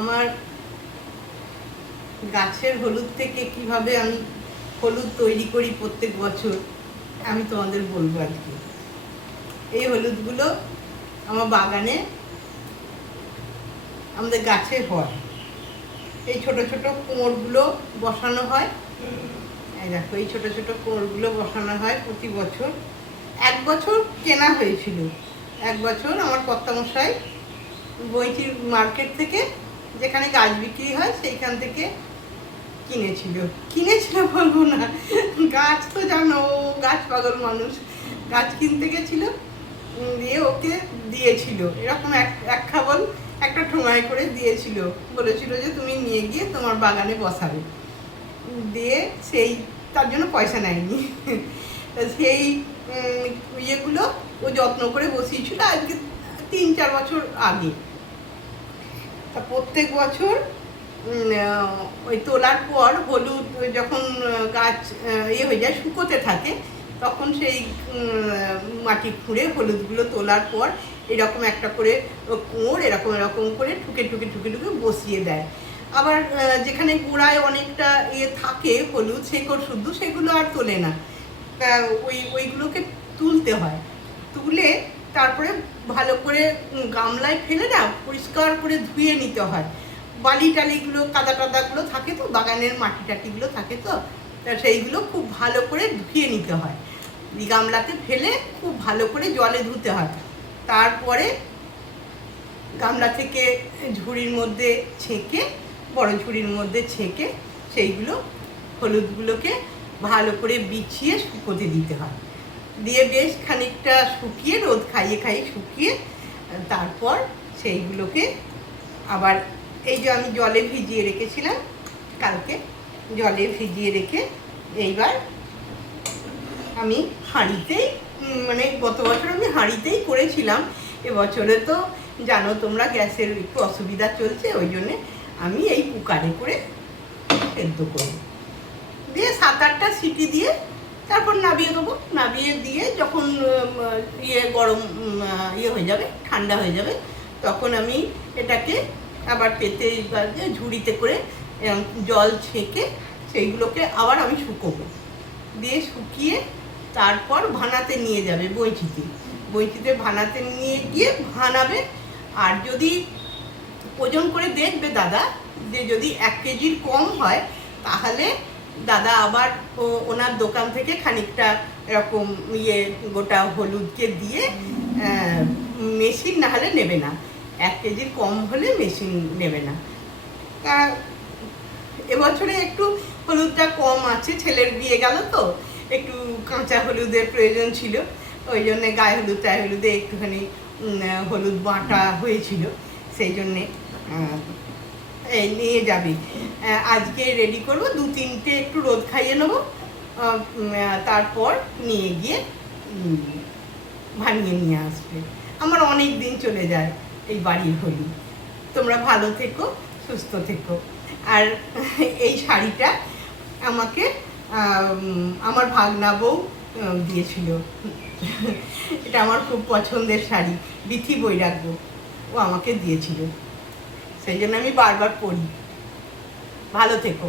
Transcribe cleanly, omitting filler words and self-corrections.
আমার গাছের হলুদ থেকে কিভাবে আমি হলুদ তৈরি করি প্রত্যেক বছর আমি তোমাদের বলবো আজকে। এই হলুদগুলো আমার বাগানে আমাদের গাছে হয়। এই ছোট ছোট কোঁড়গুলো বসানো হয়। এই দেখো, এই ছোট ছোট কোঁড়গুলো বসানো হয় প্রতি বছর। এক বছর কেনা হয়েছিল, এক বছর আমার কর্তামশাই বইটির মার্কেট থেকে, যেখানে গাছ বিক্রি হয় সেইখান থেকে কিনেছিল বলবো না, গাছ তো জানো, গাছ পাগল মানুষ, গাছ কিনতে গেছিল, দিয়ে ওকে দিয়েছিল এরকম এক খাবল একটা ঠোঙায় করে দিয়েছিল, বলেছিল যে তুমি নিয়ে গিয়ে তোমার বাগানে বসাবে, দিয়ে সেই তার জন্য পয়সা নেয়নি। সেই ইয়েগুলো ও যত্ন করে বসিয়েছিল আজকে 3-4 বছর আগে। তা প্রত্যেক বছর ওই তোলার পর হলুদ যখন গাছ হয়ে যায়, শুকোতে থাকে, তখন সেই মাটি খুঁড়ে হলুদগুলো তোলার পর এরকম একটা করে কোঁড় এরকম এরকম করে ঠুকে ঠুকে ঠুকে ঠুকে বসিয়ে দেয়। আবার যেখানে গোড়ায় অনেকটা থাকে হলুদ শেকড় শুদ্ধ, সেগুলো আর তোলে না, ওইগুলোকে তুলতে হয়। তুলে তারপরে ভালো করে গামলায় ফেলে না পরিষ্কার করে ধুয়ে নিতে হয়। বালি টালিগুলো কাদা টাদাগুলো থাকে তো, বাগানের মাটি টাটিগুলো থাকে তো, সেইগুলো খুব ভালো করে ধুয়ে নিতে হয়। গামলাতে ফেলে খুব ভালো করে জলে ধুতে হয়। তারপরে গামলা থেকে ঝুড়ির মধ্যে ছেঁকে, বড় ঝুড়ির মধ্যে ছেঁকে সেইগুলো হলুদগুলোকে ভালো করে বিছিয়ে শুকোতে দিতে হয়। দিয়ে বেশ খানিকটা শুকিয়ে, রোদ খাইয়ে খাইয়ে শুকিয়ে, তারপর সেইগুলোকে আবার এই যে আমি জলে ভিজিয়ে রেখেছিলাম, কালকে জলে ভিজিয়ে রেখে এইবার আমি হাঁড়িতেই, মানে গত বছর আমি হাঁড়িতেই করেছিলাম, এবছরে তো জানো তোমরা গ্যাসের একটু অসুবিধা চলছে, ওই জন্যে আমি এই কুকারে করে সেদ্ধ করব। দিয়ে 7-8টা সিটি দিয়ে তারপর নাবিয়ে দেবো। নাবিয়ে দিয়ে যখন গরম হয়ে যাবে, ঠান্ডা হয়ে যাবে, তখন আমি এটাকে আবার পেতে ঝুড়িতে করে জল ছেঁকে সেইগুলোকে আবার আমি শুকোবো। দিয়ে শুকিয়ে তারপর ভানাতে নিয়ে যাবে, বইচিতে ভানাতে নিয়ে গিয়ে ভানাবে। আর যদি ওজন করে দেখবে দাদা যে যদি 1 কেজির কম হয়, তাহলে দাদা আবার ওনার দোকান থেকে খানিকটা এরকম গোটা হলুদকে দিয়ে মেশিন না হলে নেবে না, 1 কেজির কম হলে মেশিন নেবে না। তা এবছরে একটু হলুদটা কম আছে, ছেলের বিয়ে গেল তো একটু কাঁচা হলুদের প্রয়োজন ছিল, ওই জন্যে গায়ে হলুদ টায়ে হলুদে একটুখানি হলুদ বাটা হয়েছিল, সেই জন্যে নিয়ে যাবি। আজকে রেডি করব, 2-3টে একটু রোদ খাইয়ে নেবো, তারপর নিয়ে গিয়ে ভানিয়ে নিয়ে আসবে। আমার অনেক দিন চলে যায় এই বাড়ির হলুদ। তোমরা ভালো থেকো, সুস্থ থেকো। আর এই শাড়িটা আমাকে আমার ভাগনা বউ দিয়েছিল, এটা আমার খুব পছন্দের শাড়ি, বিথি বৈরাগ্য, ও আমাকে দিয়েছিল, সেই জন্য আমি বারবার পরি। ভালো থেকো।